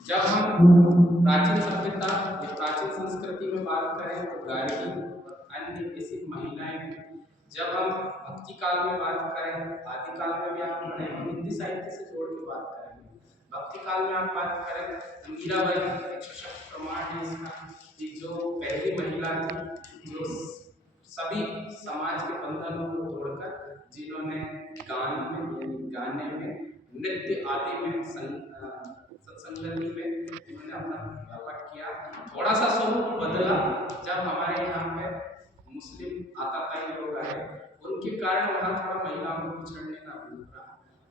जब हम प्राचीन सभ्यता या प्राचीन संस्कृति में बात करें तो गार्गी और अन्य ऐसी महिलाएं, जब हम भक्ति काल में बात करें, आदि काल में भी आप पढ़ें, हम हिंदी साहित्य से जोड़ के बात करेंगे। भक्ति काल में आप बात करें तो मीराबाई एक सशक्त प्रमाण है इसका कि जो पहली महिला थी जो सभी समाज के बंधनों को तोड़कर जिन्होंने गाने में, नृत्य आदि में, सत्संगति में उन्होंने अपना व्यापक किया। थोड़ा सा स्वरूप बदला जब हमारे यहाँ पे मुस्लिम आताताई लोग आए, उनके कारण वहाँ थोड़ा महिलाओं को पिछड़ने का भूल रहा,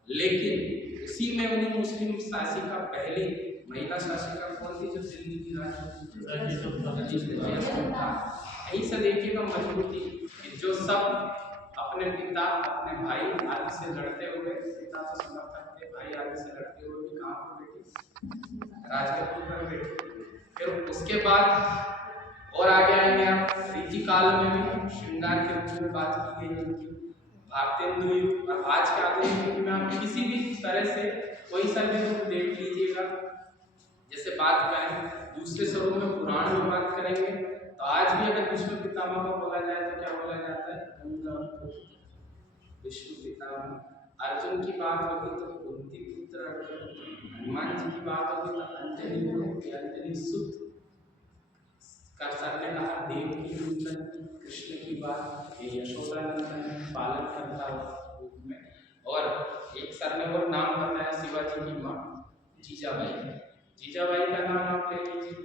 लेकिन उसी में उन्हीं मुस्लिम शासिका पहली महिला शासिका कौन थी जो दिल्ली की रानी, यही से देखिएगा मजबूती कि जो सब अपने पिता अपने भाई आदि से लड़ते हुए, पिता तो समर्थक थे, भाई आदि से लड़ते हुए भी कहाँ पर बैठी, राजगद्दी पर बैठी। फिर उसके बाद और आगे आएंगे आप रीति काल में भी श्रृंगार के रूप में बात की गई है। भारतेंदु युग और आज के आधुनिक युग में आप किसी भी तरह से कोई सा भी रूप देख लीजिएगा। जैसे बात करें दूसरे स्वरूप में पुराण में बात करेंगे तो आज भी अगर विष्णु पितामह को बोला जाए तो क्या बोला जाता है? विष्णु पितामह। अर्जुन की बात होगी तो कुंती पुत्र अर्जुन, हनुमान जी की बात होगी तो अंजनी सुत, सर ने कहा देव की नंदन, कृष्ण की बात यशोदानंदन पालन करता रूप में, और एक सर ने वो नाम बताया शिवाजी की माँ जीजाबाई। जीजाबाई का नाम आप ले लीजिए,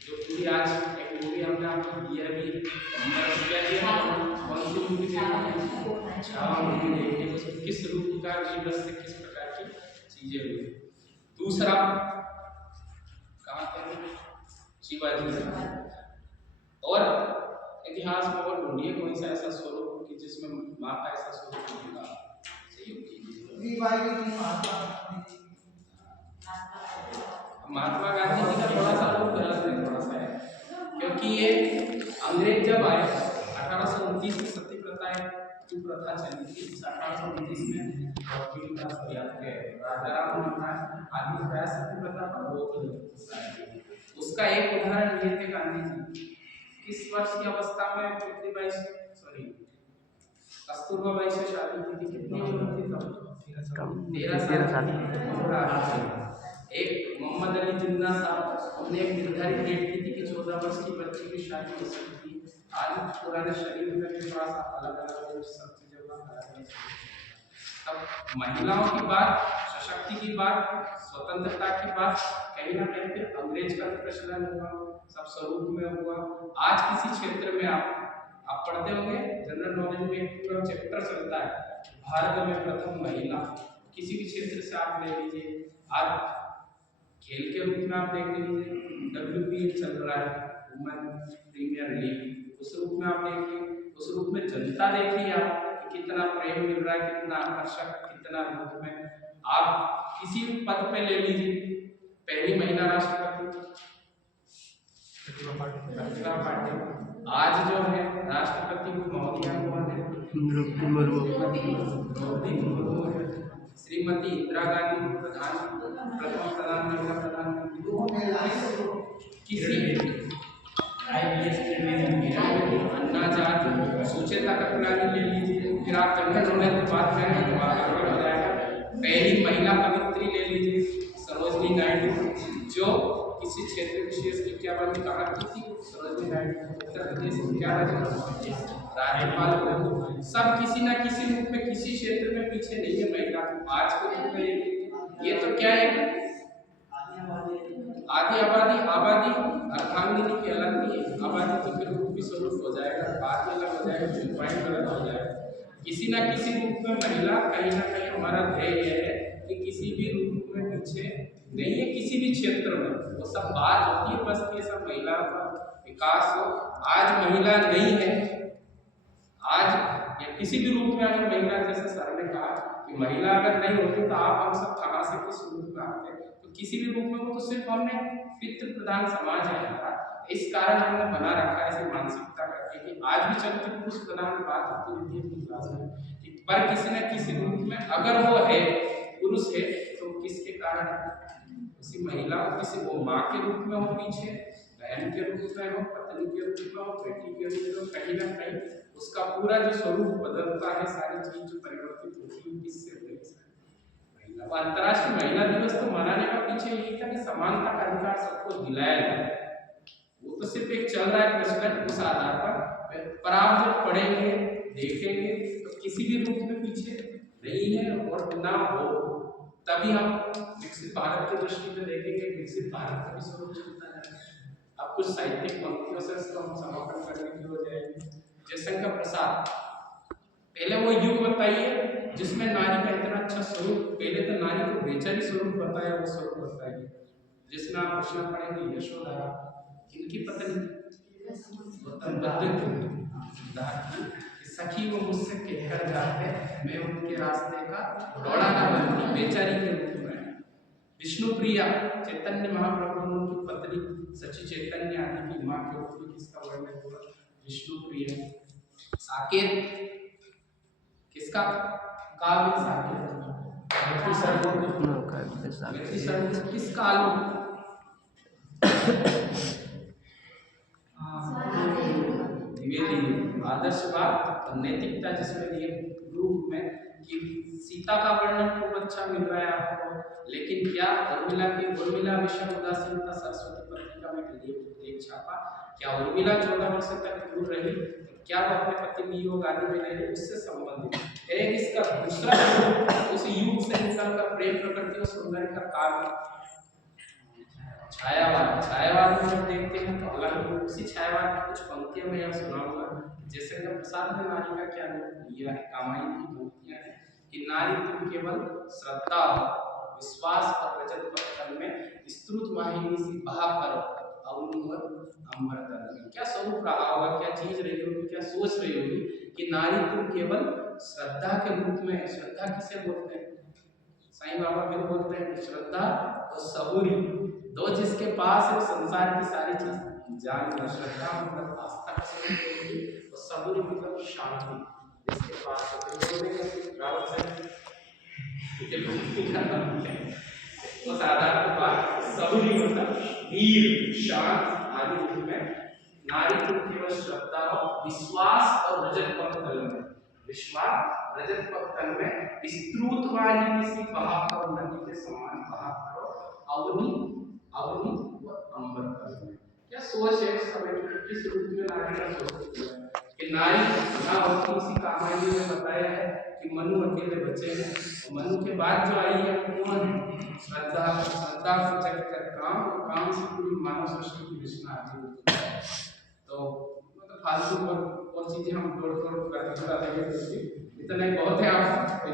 जो पूरी आज एक मूवी हमने आपको दिया भी, कौन सी मूवी देखी? छावा मूवी देखी, उसमें किस रूप का जीवन से किस प्रकार की चीजें हुई। दूसरा कहाँ पे? शिवाजी। और इतिहास में और ढूंढिए कोई सा ऐसा स्वरूप कि जिसमें माँ का ऐसा स्वरूप होगा। महात्मा गांधी जी का थोड़ा सा रूप गलत है, थोड़ा सा है, क्योंकि ये अंग्रेज जब आए 1829 में सती प्रथा कुप्रथा चली थी। 1829 में राजाराम आदि सती प्रथा पर रोक लगी। उसका एक उदाहरण ये थे गांधी जी किस वर्ष की अवस्था में पुतलीबाई सॉरी कस्तूरबा बाई से शादी की थी? कितनी उम्र थी तब? 13 साल। एक मोहम्मद अली जिन्ना साहब, उन्होंने एक निर्धारित डेट की थी कि 14 वर्ष की बच्ची की शादी हो सकती है। आज पुराने शरीर में भी थोड़ा सा अलग अलग सब चीज़ों का अलग। अब महिलाओं की बात, सशक्ति की बात, स्वतंत्रता की बात कहीं ना कहीं फिर अंग्रेज का प्रचलन हुआ, सब स्वरूप में हुआ। आज किसी क्षेत्र में आप पढ़ते होंगे जनरल नॉलेज में एक पूरा चैप्टर चलता है भारत में प्रथम महिला, किसी भी क्षेत्र से आप ले लीजिए। आज खेल के रूप में आप देख लीजिए WPL चल रहा है, वुमेन प्रीमियर लीग, उस रूप में आप देखिए, उस रूप में जनता देखिए आप कितना प्रेम मिल रहा है, कितना आकर्षक, कितना रूप में। आप किसी भी पद पे ले लीजिए, पहली महिला राष्ट्रपति प्रतिभा पाटिल, आज जो है राष्ट्रपति महोदया कौन है? द्रौपदी मुर्मू है। श्रीमती इंदिरा गांधी प्रथम प्रधानमंत्री, किसी अन्ना जात सुचेता कटरानी ले लीजिए। फिर आप जनरल नॉलेज की बात करेंगे तो गड़बड़ हो जाएगा। पहली महिला कवित्री ले लीजिए सरोजनी नायडू, जो किसी क्षेत्र विशेष की क्या बनी कहा की थी सरोजनी नायडू, उत्तर प्रदेश की क्या बनी राज्यपाल। सब किसी ना किसी रूप में किसी क्षेत्र में पीछे नहीं है महिला। आज के रूप में ये तो क्या है आधी आबादी अर्धांगिनी की अलग नहीं है, आबादी तो फिर रूप भी स्वरूप हो जाएगा, बात अलग हो जाएगा, पॉइंट अलग हो जाएगा। किसी ना किसी रूप में महिला कहीं ना कहीं हमारा ध्येय है कि किसी भी रूप में पीछे नहीं है, किसी भी क्षेत्र में। वो सब बात होती है बस कि सब महिला का विकास हो। आज महिला नहीं है, आज या किसी भी रूप में अगर महिला, जैसे सर ने कहा कि महिला अगर नहीं होती तो आप हम सब कहाँ से किस रूप में आते, तो किसी भी रूप में वो तो सिर्फ हमने पितृ प्रधान समाज है हमारा, इस कारण हमने बना रखा है ऐसी मानसिकता करके कि आज भी चलती पुरुष प्रधान बात होती रहती है अपनी क्लास में, पर किसी न किसी रूप में अगर वो है पुरुष है तो किसके कारण, उसी किसी महिला किसी वो माँ के रूप में हो, पीछे बहन के रूप में हो, पत्नी के रूप में हो, बेटी के रूप में हो, कहीं ना कहीं उसका पूरा जो स्वरूप बदलता है, सारी चीज जो परिवर्तित होती है किससे होती है। अब अंतर्राष्ट्रीय महिला दिवस तो मनाने का पीछे यही था कि समानता का अधिकार सबको दिलाया जाए। वो तो सिर्फ एक चल रहा है प्रचलन, उस आधार पर आप जब पढ़ेंगे देखेंगे तो किसी भी रूप में पीछे नहीं है और ना हो। तभी हम विकसित भारत की दृष्टि में देखेंगे, विकसित भारत का भी स्वरूप चलता है। अब कुछ साहित्यिक पंक्तियों से इसका हम समापन करने की हो जाएंगे। जयशंकर प्रसाद, पहले वो युग बताइए जिसमें नारी का इतना अच्छा स्वरूप, पहले तो नारी को बेचारी स्वरूप बताया, वो स्वरूप बताइए जिसमें आप प्रश्न पढ़ेंगे। यशोदा इनकी पत्नी सखी वो मुझसे कहकर जाते, मैं उनके रास्ते का दौड़ा ना बनती, बेचारी के रूप में। विष्णु प्रिया, चैतन्य महाप्रभु उनकी पत्नी सची चैतन्य आदि की माँ के रूप में किसका वर्णन हुआ? विष्णु प्रिया। साकेत किसका काव्य? साकेत किस काल में? आदर्शवाद और नैतिकता जिसमें दिए रूप में कि सीता का वर्णन खूब अच्छा मिल रहा है आपको, लेकिन क्या उर्मिला विषय उदासीनता सरस्वती पत्रिका में लेख छापा, क्या उर्मिला 14 वर्ष तक दूर रही, क्या वो अपने पति वियोग आदि में रही, उससे संबंधित एक इसका दूसरा उस युग से निकलकर प्रेम प्रकृति और सौंदर्य का काव्य छायावाद। छायावाद में जब देखते हैं तो अलग उसी छायावाद की कुछ पंक्तियां मैं यहाँ सुनाऊंगा। जैसे कि प्रसाद ने नारी का क्या रूप लिया है, कामायनी की पंक्तियां हैं कि नारी तुम केवल श्रद्धा विश्वास और रजत पत्थर में स्तुत वाहिनी से बहा करो अवनुवर अंबर तल में। क्या स्वरूप रहा होगा, क्या चीज रही होगी, क्या सोच रही होगी कि नारी तुम केवल श्रद्धा के रूप में, श्रद्धा किसे बोलते हैं? साईं बाबा भी बोलते हैं कि श्रद्धा और सबूरी दो जिसके पास है संसार की सारी चीज जान लो। श्रद्धा मतलब आस्था का स्वरूप होगी और सबूरी मतलब शांति जिसके पास है। उस आधार के बाद सबूरी मतलब वीर शांत आदि रूप में नारी को केवल श्रद्धा और विश्वास और रजत पत्थर में, विश्वास रजत पत्थर में स्तुत वाहिनी सी बहा करो, नदी के समान बहा करो अवनी अवनी व अंबर तल में। क्या सोच है उस समय की, किस रूप में नारी का स्वरूप है कि नारी ना होती। इसी कामायनी में बताया है कि मनु अकेले बचे हैं और मनु के बाद जो आई है कौन? श्रद्धा। श्रद्धा को जग कर काम और काम से पूरी मानव सृष्टि की रचना आती है। तो मतलब फालतू और चीजें हम जोड़ कर बता देंगे, इतना ही बहुत है। आप